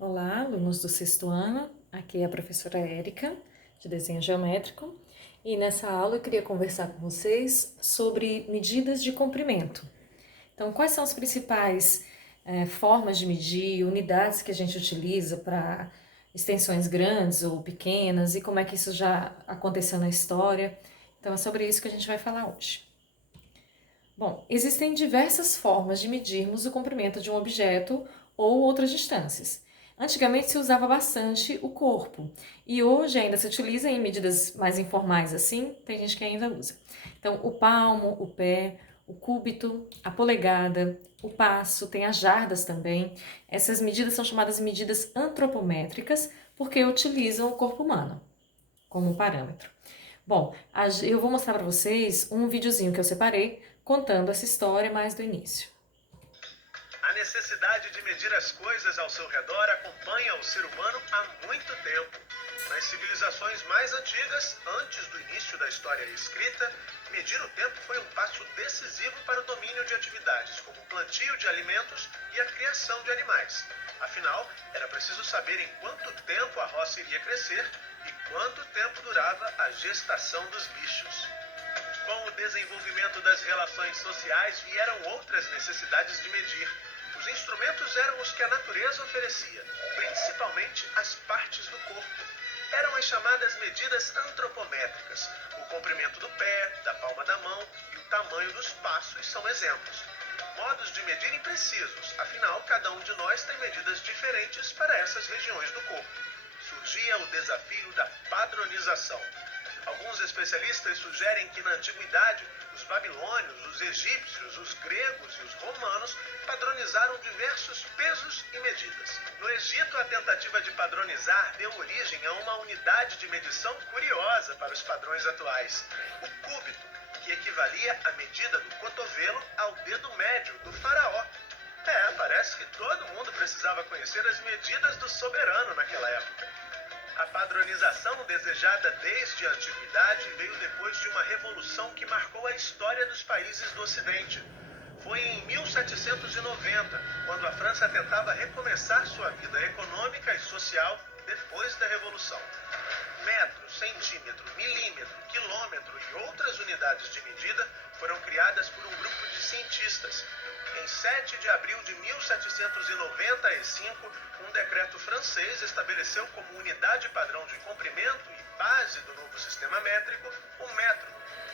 Olá, alunos do sexto ano, aqui é a professora Érica, de desenho geométrico, e nessa aula eu queria conversar com vocês sobre medidas de comprimento. Então, quais são as principais formas de medir, unidades que a gente utiliza para extensões grandes ou pequenas e como é que isso já aconteceu na história? Então, é sobre isso que a gente vai falar hoje. Bom, existem diversas formas de medirmos o comprimento de um objeto ou outras distâncias. Antigamente se usava bastante o corpo e hoje ainda se utiliza em medidas mais informais assim, tem gente que ainda usa. Então, o palmo, o pé, o cúbito, a polegada, o passo, tem as jardas também. Essas medidas são chamadas medidas antropométricas porque utilizam o corpo humano como parâmetro. Bom, eu vou mostrar para vocês um videozinho que eu separei contando essa história mais do início. A necessidade de medir as coisas ao seu redor acompanha o ser humano há muito tempo. Nas civilizações mais antigas, antes do início da história escrita, medir o tempo foi um passo decisivo para o domínio de atividades como o plantio de alimentos e a criação de animais. Afinal, era preciso saber em quanto tempo a roça iria crescer e quanto tempo durava a gestação dos bichos. Com o desenvolvimento das relações sociais vieram outras necessidades de medir. Os instrumentos eram os que a natureza oferecia, principalmente as partes do corpo. Eram as chamadas medidas antropométricas. O comprimento do pé, da palma da mão e o tamanho dos passos são exemplos. Modos de medir imprecisos, afinal, cada um de nós tem medidas diferentes para essas regiões do corpo. Surgia o desafio da padronização. Alguns especialistas sugerem que na antiguidade, os babilônios, os egípcios, os gregos e os romanos padronizaram diversos pesos e medidas. No Egito, a tentativa de padronizar deu origem a uma unidade de medição curiosa para os padrões atuais: o cúbito, que equivalia à medida do cotovelo ao dedo médio do faraó. Parece que todo mundo precisava conhecer as medidas do soberano naquela época. A padronização desejada desde a antiguidade veio depois de uma revolução que marcou a história dos países do Ocidente. Foi em 1790, quando a França tentava recomeçar sua vida econômica e social depois da Revolução. Metro, centímetro, milímetro, quilômetro e outras unidades de medida foram criadas por um grupo de cientistas. Em 7 de abril de 1795, um decreto francês estabeleceu como unidade padrão de comprimento e base do novo sistema métrico o metro,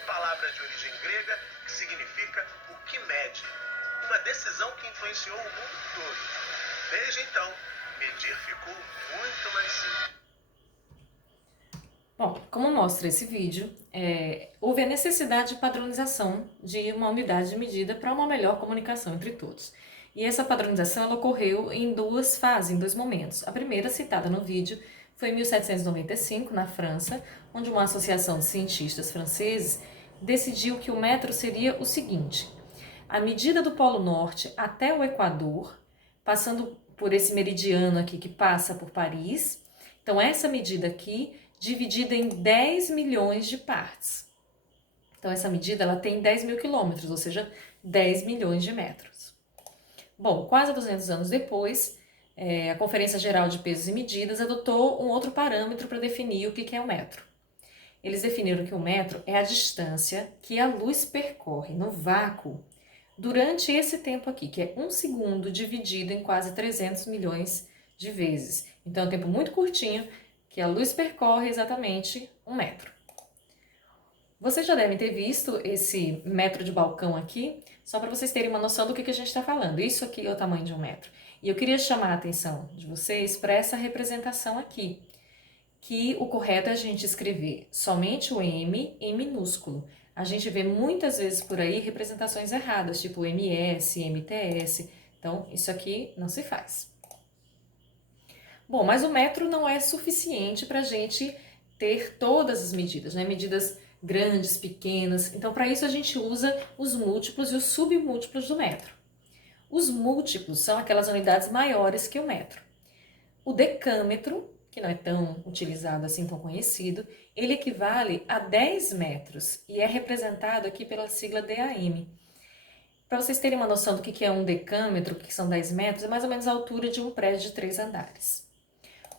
palavra de origem grega que significa o que mede. Uma decisão que influenciou o mundo todo. Desde então, medir ficou muito mais simples. Bom, como mostra esse vídeo, houve a necessidade de padronização de uma unidade de medida para uma melhor comunicação entre todos. E essa padronização ela ocorreu em duas fases, em dois momentos. A primeira, citada no vídeo, foi em 1795, na França, onde uma associação de cientistas franceses decidiu que o metro seria o seguinte: a medida do Polo Norte até o Equador, passando por esse meridiano aqui que passa por Paris. Então, essa medida aqui dividida em 10 milhões de partes. Então, essa medida ela tem 10 mil quilômetros, ou seja, 10 milhões de metros. Bom, quase 200 anos depois, a Conferência Geral de Pesos e Medidas adotou um outro parâmetro para definir o que é o metro. Eles definiram que o metro é a distância que a luz percorre no vácuo durante esse tempo aqui, que é 1 segundo dividido em quase 300 milhões de vezes. Então, é um tempo muito curtinho que a luz percorre exatamente 1 metro. Vocês já devem ter visto esse metro de balcão aqui, só para vocês terem uma noção do que a gente está falando. Isso aqui é o tamanho de 1 metro. E eu queria chamar a atenção de vocês para essa representação aqui, que o correto é a gente escrever somente o M em minúsculo. A gente vê muitas vezes por aí representações erradas, tipo MS, MTS. Então, isso aqui não se faz. Bom, mas o metro não é suficiente para a gente ter todas as medidas, né? Medidas grandes, pequenas. Então, para isso a gente usa os múltiplos e os submúltiplos do metro. Os múltiplos são aquelas unidades maiores que o metro. O decâmetro, que não é tão utilizado assim, tão conhecido, ele equivale a 10 metros e é representado aqui pela sigla DAM. Para vocês terem uma noção do que é um decâmetro, o que são 10 metros, é mais ou menos a altura de um prédio de 3 andares.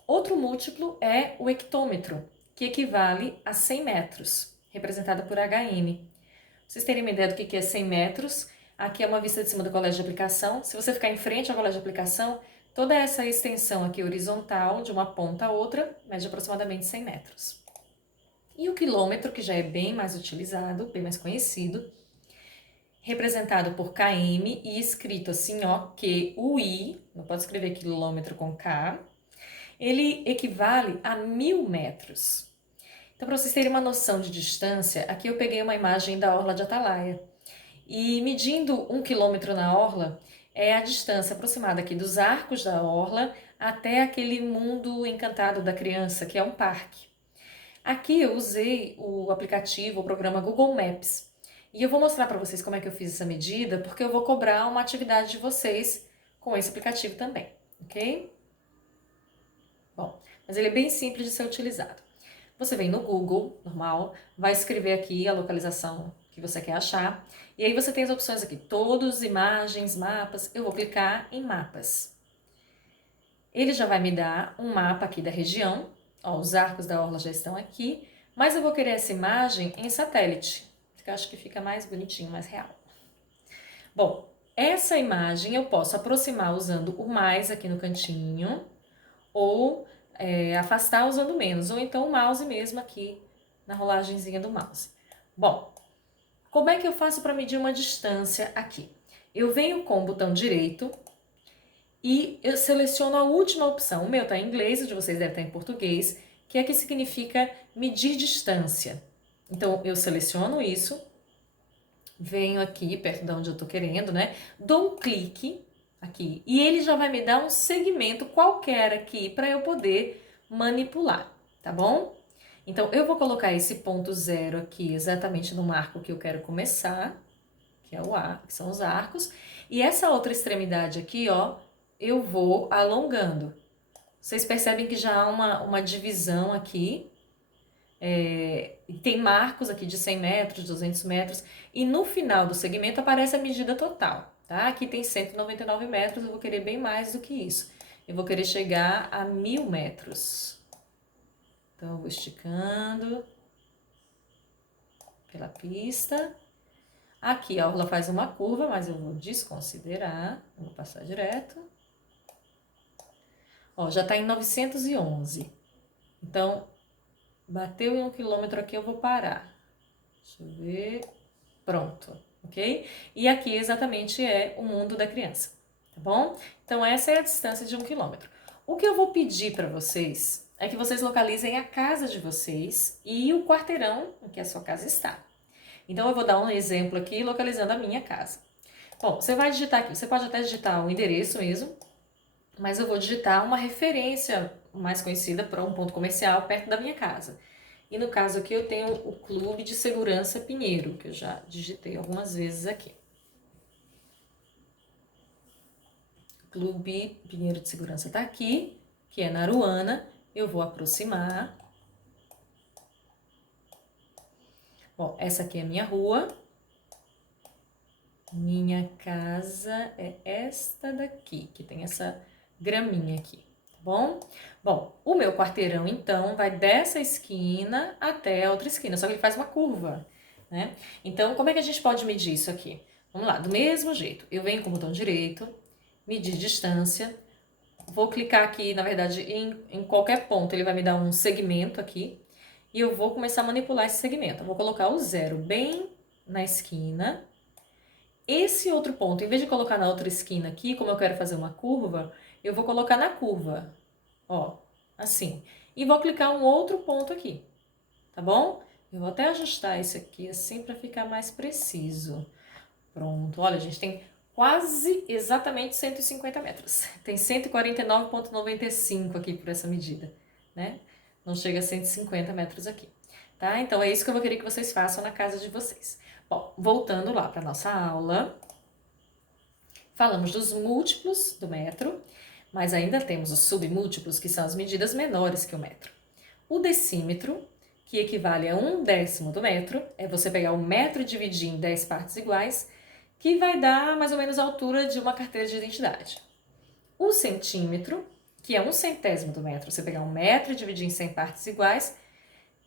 Outro múltiplo é o hectômetro, que equivale a 100 metros, representado por HM. Pra vocês terem uma ideia do que é 100 metros, aqui é uma vista de cima do colégio de aplicação. Se você ficar em frente ao colégio de aplicação, toda essa extensão aqui horizontal, de uma ponta a outra, mede aproximadamente 100 metros. E o quilômetro, que já é bem mais utilizado, bem mais conhecido, representado por km e escrito assim, ó, QUI, não pode escrever quilômetro com K, ele equivale a 1000 metros. Então, para vocês terem uma noção de distância, aqui eu peguei uma imagem da Orla de Atalaia. E medindo 1 quilômetro na Orla, é a distância aproximada aqui dos arcos da Orla até aquele mundo encantado da criança, que é um parque. Aqui eu usei o aplicativo, o programa Google Maps. E eu vou mostrar para vocês como é que eu fiz essa medida, porque eu vou cobrar uma atividade de vocês com esse aplicativo também, ok? Bom, mas ele é bem simples de ser utilizado. Você vem no Google, normal, vai escrever aqui a localização que você quer achar, e aí você tem as opções aqui, todos, imagens, mapas. Eu vou clicar em mapas. Ele já vai me dar um mapa aqui da região, ó, os arcos da orla já estão aqui, mas eu vou querer essa imagem em satélite, que eu acho que fica mais bonitinho, mais real. Bom, essa imagem eu posso aproximar usando o mais aqui no cantinho, ou afastar usando menos, ou então o mouse mesmo aqui na rolagenzinha do mouse. Bom, como é que eu faço para medir uma distância aqui? Eu venho com o botão direito e eu seleciono a última opção. O meu está em inglês, o de vocês deve estar em português, que é que significa medir distância. Então, eu seleciono isso, venho aqui perto de onde eu estou querendo, né? Dou um clique aqui e ele já vai me dar um segmento qualquer aqui para eu poder manipular, tá bom? Então, eu vou colocar esse ponto zero aqui exatamente no marco que eu quero começar, que é o ar, que são os arcos, e essa outra extremidade aqui, ó, eu vou alongando. Vocês percebem que já há uma divisão aqui, tem marcos aqui de 100 metros, 200 metros, e no final do segmento aparece a medida total, tá? Aqui tem 199 metros, eu vou querer bem mais do que isso. Eu vou querer chegar a 1000 metros. Então, eu vou esticando pela pista. Aqui a orla faz uma curva, mas eu vou desconsiderar, vou passar direto. Ó, já tá em 911. Então, bateu em 1 quilômetro aqui, eu vou parar. Deixa eu ver. Pronto, ok? E aqui exatamente é o mundo da criança, tá bom? Então, essa é a distância de 1 quilômetro. O que eu vou pedir para vocês é que vocês localizem a casa de vocês e o quarteirão em que a sua casa está. Então, eu vou dar um exemplo aqui, localizando a minha casa. Bom, você vai digitar aqui, você pode até digitar o endereço mesmo, mas eu vou digitar uma referência mais conhecida para um ponto comercial perto da minha casa. E no caso aqui eu tenho o Clube de Segurança Pinheiro, que eu já digitei algumas vezes aqui. Clube Pinheiro de Segurança está aqui, que é na Aruana. Eu vou aproximar. Bom, essa aqui é a minha rua. Minha casa é esta daqui, que tem essa graminha aqui, tá bom? Bom, o meu quarteirão, então, vai dessa esquina até a outra esquina, só que ele faz uma curva, né? Então, como é que a gente pode medir isso aqui? Vamos lá, do mesmo jeito, eu venho com o botão direito, medir distância, vou clicar aqui, na verdade, em qualquer ponto, ele vai me dar um segmento aqui, e eu vou começar a manipular esse segmento. Eu vou colocar o zero bem na esquina. Esse outro ponto, em vez de colocar na outra esquina aqui, como eu quero fazer uma curva, eu vou colocar na curva, ó, assim. E vou clicar um outro ponto aqui, tá bom? Eu vou até ajustar esse aqui assim para ficar mais preciso. Pronto, olha, a gente tem quase exatamente 150 metros. Tem 149,95 aqui por essa medida, né? Não chega a 150 metros aqui, tá? Então, é isso que eu vou querer que vocês façam na casa de vocês. Bom, voltando lá para nossa aula, falamos dos múltiplos do metro, mas ainda temos os submúltiplos, que são as medidas menores que o metro. O decímetro, que equivale a 1/10 do metro, é você pegar o metro e dividir em 10 partes iguais, que vai dar mais ou menos a altura de uma carteira de identidade. O centímetro, que é 1/100º do metro, você pegar 1 metro e dividir em 100 partes iguais,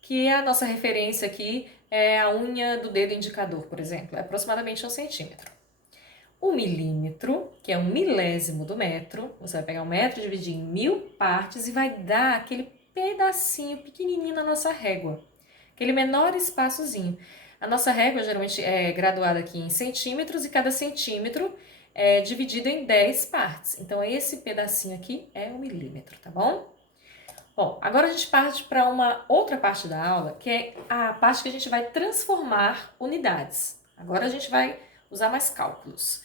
que a nossa referência aqui é a unha do dedo indicador, por exemplo, é aproximadamente 1 centímetro. O milímetro, que é 1 milésimo do metro, você vai pegar 1 metro e dividir em 1000 partes e vai dar aquele pedacinho pequenininho na nossa régua, aquele menor espaçozinho. A nossa régua geralmente é graduada aqui em centímetros e cada centímetro é dividido em 10 partes. Então, esse pedacinho aqui é 1 milímetro, tá bom? Bom, agora a gente parte para uma outra parte da aula, que é a parte que a gente vai transformar unidades. Agora a gente vai usar mais cálculos.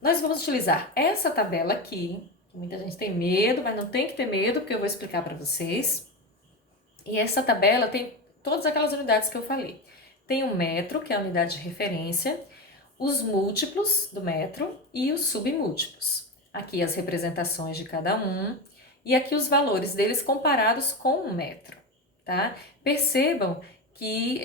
Nós vamos utilizar essa tabela aqui, que muita gente tem medo, mas não tem que ter medo, porque eu vou explicar para vocês. E essa tabela tem todas aquelas unidades que eu falei. Tem o metro, que é a unidade de referência, os múltiplos do metro e os submúltiplos. Aqui as representações de cada um e aqui os valores deles comparados com o metro, tá? Percebam que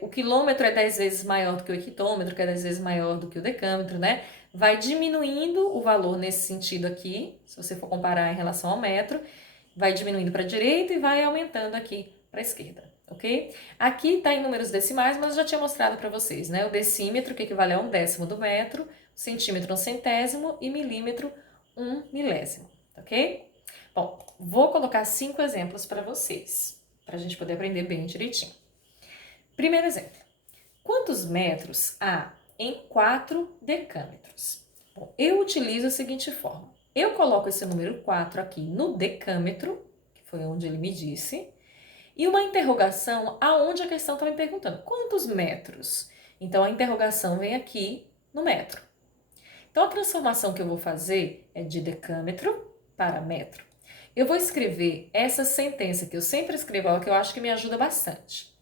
o quilômetro é 10 vezes maior do que o hectômetro, que é 10 vezes maior do que o decâmetro, né? Vai diminuindo o valor nesse sentido aqui, se você for comparar em relação ao metro, vai diminuindo para a direita e vai aumentando aqui para a esquerda, ok? Aqui está em números decimais, mas eu já tinha mostrado para vocês, né? O decímetro, que equivale a 1/10 do metro, centímetro 1/100º e milímetro 1 milésimo, ok? Bom, vou colocar 5 exemplos para vocês, para a gente poder aprender bem direitinho. Primeiro exemplo. Quantos metros há em 4 decâmetros? Bom, eu utilizo a seguinte forma. Eu coloco esse número 4 aqui no decâmetro, que foi onde ele me disse, e uma interrogação aonde a questão está me perguntando. Quantos metros? Então, a interrogação vem aqui no metro. Então, a transformação que eu vou fazer é de decâmetro para metro. Eu vou escrever essa sentença que eu sempre escrevo, que eu acho que me ajuda bastante.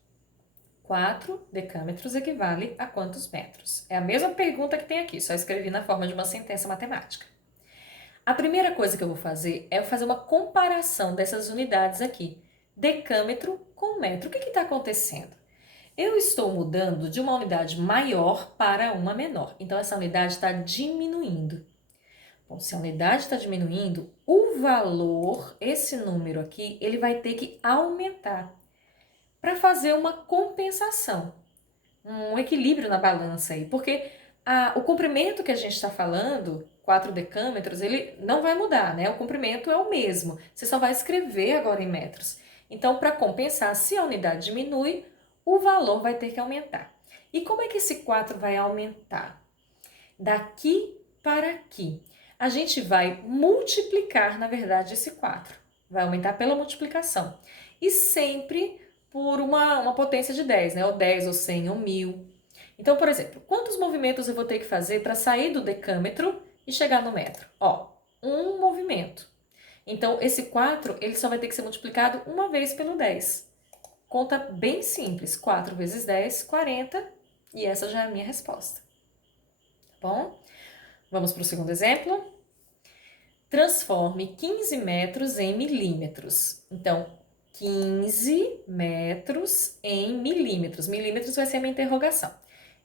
4 decâmetros equivale a quantos metros? É a mesma pergunta que tem aqui, só escrevi na forma de uma sentença matemática. A primeira coisa que eu vou fazer é fazer uma comparação dessas unidades aqui, decâmetro com metro. O que está acontecendo? Eu estou mudando de uma unidade maior para uma menor, então essa unidade está diminuindo. Bom, se a unidade está diminuindo, o valor, esse número aqui, ele vai ter que aumentar para fazer uma compensação, um equilíbrio na balança aí, porque o comprimento que a gente está falando, 4 decâmetros, ele não vai mudar, né? O comprimento é o mesmo, você só vai escrever agora em metros. Então, para compensar, se a unidade diminui, o valor vai ter que aumentar. E como é que esse 4 vai aumentar? Daqui para aqui. A gente vai multiplicar, na verdade, esse 4. Vai aumentar pela multiplicação. E sempre por uma potência de 10, né? Ou 10, ou 100, ou 1000. Então, por exemplo, quantos movimentos eu vou ter que fazer para sair do decâmetro e chegar no metro? Ó, um movimento. Então, esse 4, ele só vai ter que ser multiplicado uma vez pelo 10. Conta bem simples. 4 vezes 10, 40. E essa já é a minha resposta. Tá bom? Vamos para o segundo exemplo. Transforme 15 metros em milímetros. Então, 15 metros em milímetros. Milímetros vai ser a minha interrogação.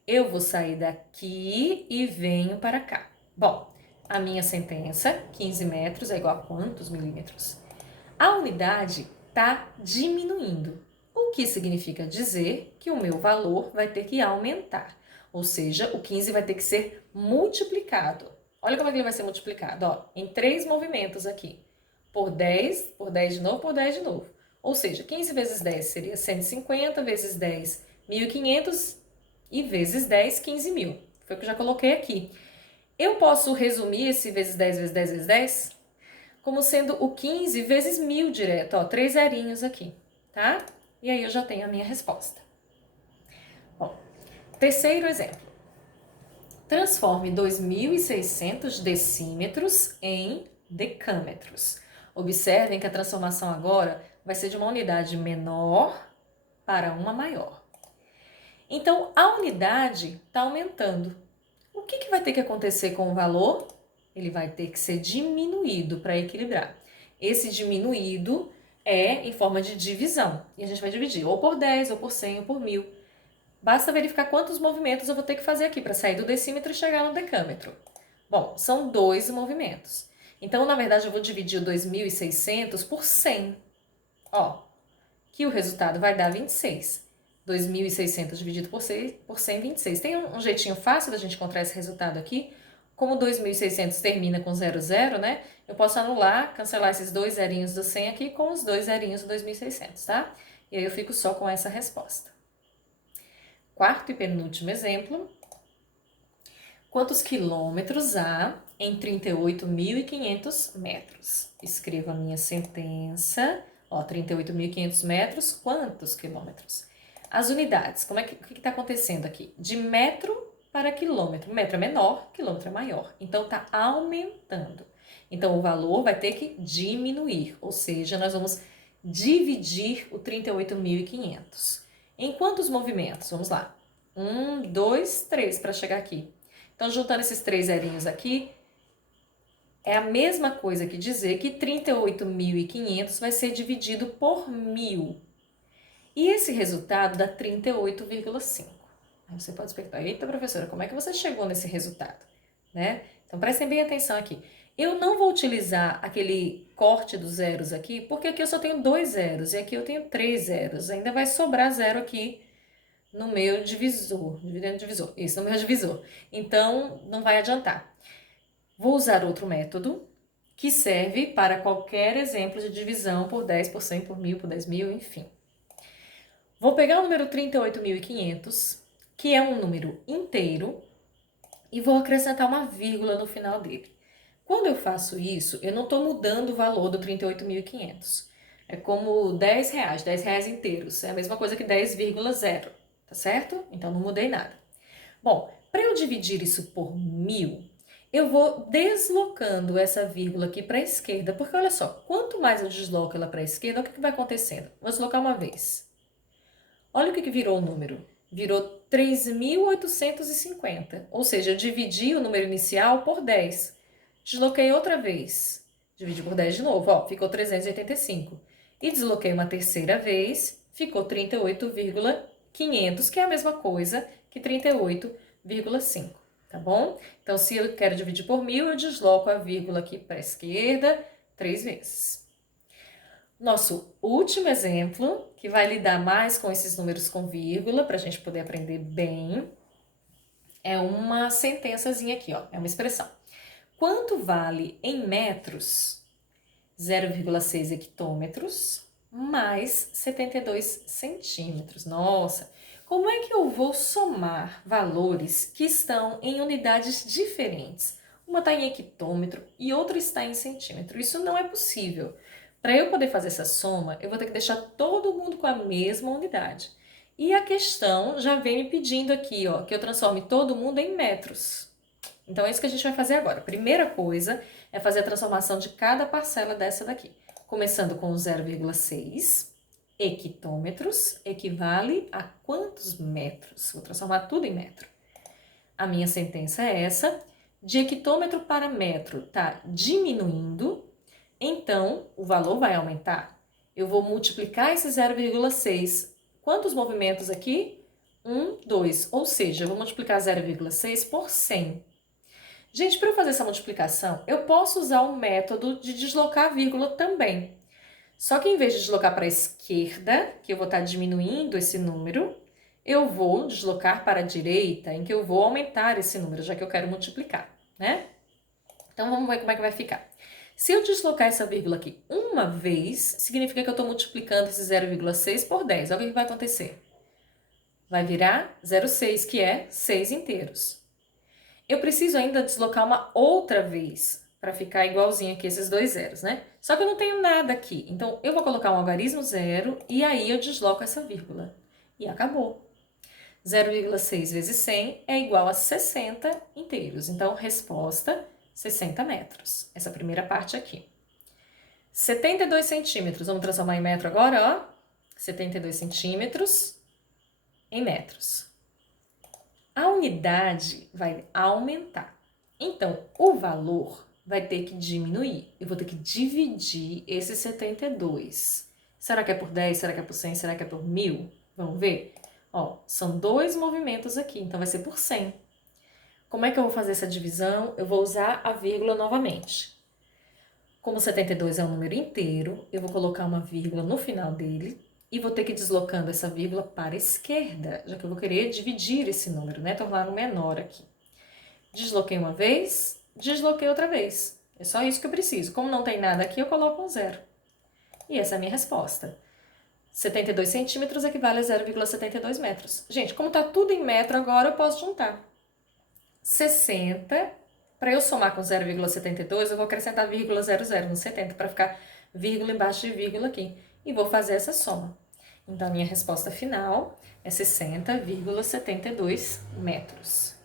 Eu vou sair daqui e venho para cá. Bom, a minha sentença, 15 metros é igual a quantos milímetros? A unidade está diminuindo, o que significa dizer que o meu valor vai ter que aumentar. Ou seja, o 15 vai ter que ser multiplicado. Olha como é que ele vai ser multiplicado, ó, em 3 movimentos aqui. Por 10 de novo, por 10 de novo. Ou seja, 15 vezes 10 seria 150, vezes 10, 1.500 e vezes 10, 15.000. Foi o que eu já coloquei aqui. Eu posso resumir esse vezes 10, vezes 10, vezes 10 como sendo o 15 vezes 1.000 direto, ó, 3 zerinhos aqui, tá? E aí eu já tenho a minha resposta. Bom, terceiro exemplo. Transforme 2.600 decímetros em decâmetros. Observem que a transformação agora vai ser de uma unidade menor para uma maior. Então, a unidade está aumentando. O que vai ter que acontecer com o valor? Ele vai ter que ser diminuído para equilibrar. Esse diminuído é em forma de divisão. E a gente vai dividir ou por 10, ou por 100, ou por 1.000. Basta verificar quantos movimentos eu vou ter que fazer aqui para sair do decímetro e chegar no decâmetro. Bom, são 2 movimentos. Então, na verdade, eu vou dividir o 2.600 por 100. Ó, que o resultado vai dar 26. 2.600 dividido por 100, 26. Tem um jeitinho fácil da gente encontrar esse resultado aqui. Como 2.600 termina com 00, né? Eu posso anular, cancelar esses 2 zerinhos do 100 aqui com os 2 zerinhos do 2.600, tá? E aí eu fico só com essa resposta. Quarto e penúltimo exemplo. Quantos quilômetros há em 38.500 metros? Escreva a minha sentença. Ó, 38.500 metros, quantos quilômetros? As unidades, o que está acontecendo aqui? De metro para quilômetro. Metro é menor, quilômetro é maior. Então, está aumentando. Então, o valor vai ter que diminuir. Ou seja, nós vamos dividir o 38.500. Em quantos movimentos? Vamos lá. 1, 2, 3 para chegar aqui. Então, juntando esses 3 zerinhos aqui, é a mesma coisa que dizer que 38.500 vai ser dividido por 1.000. E esse resultado dá 38,5. Aí você pode perguntar, eita, professora, como é que você chegou nesse resultado? Né? Então, prestem bem atenção aqui. Eu não vou utilizar aquele corte dos zeros aqui, porque aqui eu só tenho 2 zeros e aqui eu tenho 3 zeros. Ainda vai sobrar zero aqui no meu divisor. Isso, no meu divisor. Então, não vai adiantar. Vou usar outro método que serve para qualquer exemplo de divisão por 10, por 100, por 1.000, por 10.000, enfim. Vou pegar o número 38.500, que é um número inteiro, e vou acrescentar uma vírgula no final dele. Quando eu faço isso, eu não estou mudando o valor do 38.500. É como 10 reais, 10 reais inteiros. É a mesma coisa que 10,0, tá certo? Então, não mudei nada. Bom, para eu dividir isso por 1.000, eu vou deslocando essa vírgula aqui para a esquerda, porque olha só, quanto mais eu desloco ela para a esquerda, o que vai acontecendo? Vou deslocar uma vez. Olha o que virou o número. Virou 3.850, ou seja, eu dividi o número inicial por 10. Desloquei outra vez, dividi por 10 de novo, ó, ficou 385. E desloquei uma terceira vez, ficou 38,500, que é a mesma coisa que 38,5, tá bom? Então, se eu quero dividir por 1.000, eu desloco a vírgula aqui para a esquerda 3 vezes. Nosso último exemplo, que vai lidar mais com esses números com vírgula, para a gente poder aprender bem, é uma sentençazinha aqui, ó, é uma expressão. Quanto vale em metros 0,6 hectômetros mais 72 centímetros? Nossa, como é que eu vou somar valores que estão em unidades diferentes? Uma está em hectômetro e outra está em centímetro. Isso não é possível. Para eu poder fazer essa soma, eu vou ter que deixar todo mundo com a mesma unidade. E a questão já vem me pedindo aqui, ó, que eu transforme todo mundo em metros. Então, é isso que a gente vai fazer agora. A primeira coisa é fazer a transformação de cada parcela dessa daqui. Começando com 0,6 hectômetros, equivale a quantos metros? Vou transformar tudo em metro. A minha sentença é essa. De hectômetro para metro está diminuindo, então o valor vai aumentar. Eu vou multiplicar esse 0,6. Quantos movimentos aqui? 1, 2. Ou seja, eu vou multiplicar 0,6 por 100. Gente, para eu fazer essa multiplicação, eu posso usar o método de deslocar a vírgula também. Só que em vez de deslocar para a esquerda, que eu vou estar diminuindo esse número, eu vou deslocar para a direita, em que eu vou aumentar esse número, já que eu quero multiplicar, né? Então, vamos ver como é que vai ficar. Se eu deslocar essa vírgula aqui uma vez, significa que eu estou multiplicando esse 0,6 por 10. Olha o que vai acontecer. Vai virar 0,6, que é 6 inteiros. Eu preciso ainda deslocar uma outra vez para ficar igualzinho aqui esses 2 zeros, né? Só que eu não tenho nada aqui. Então, eu vou colocar um algarismo zero e aí eu desloco essa vírgula. E acabou. 0,6 vezes 100 é igual a 60 inteiros. Então, resposta, 60 metros. Essa primeira parte aqui. 72 centímetros. Vamos transformar em metro agora, ó. 72 centímetros em metros. A unidade vai aumentar. Então, o valor vai ter que diminuir. Eu vou ter que dividir esse 72. Será que é por 10? Será que é por 100? Será que é por 1.000? Vamos ver? Ó, são 2 movimentos aqui, então vai ser por 100. Como é que eu vou fazer essa divisão? Eu vou usar a vírgula novamente. Como 72 é um número inteiro, eu vou colocar uma vírgula no final dele e vou ter que ir deslocando essa vírgula para a esquerda, já que eu vou querer dividir esse número, né? Torná-lo menor aqui. Desloquei uma vez, desloquei outra vez. É só isso que eu preciso. Como não tem nada aqui, eu coloco um zero. E essa é a minha resposta. 72 centímetros equivale a 0,72 metros. Gente, como tá tudo em metro agora, eu posso juntar. 60, para eu somar com 0,72, eu vou acrescentar vírgula 00 no 70, para ficar vírgula embaixo de vírgula aqui. E vou fazer essa soma. Então, a minha resposta final é 60,72 metros.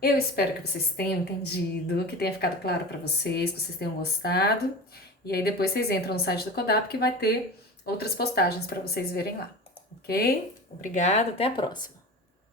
Eu espero que vocês tenham entendido, que tenha ficado claro para vocês, que vocês tenham gostado. E aí depois vocês entram no site do Codap que vai ter outras postagens para vocês verem lá, ok? Obrigada, até a próxima!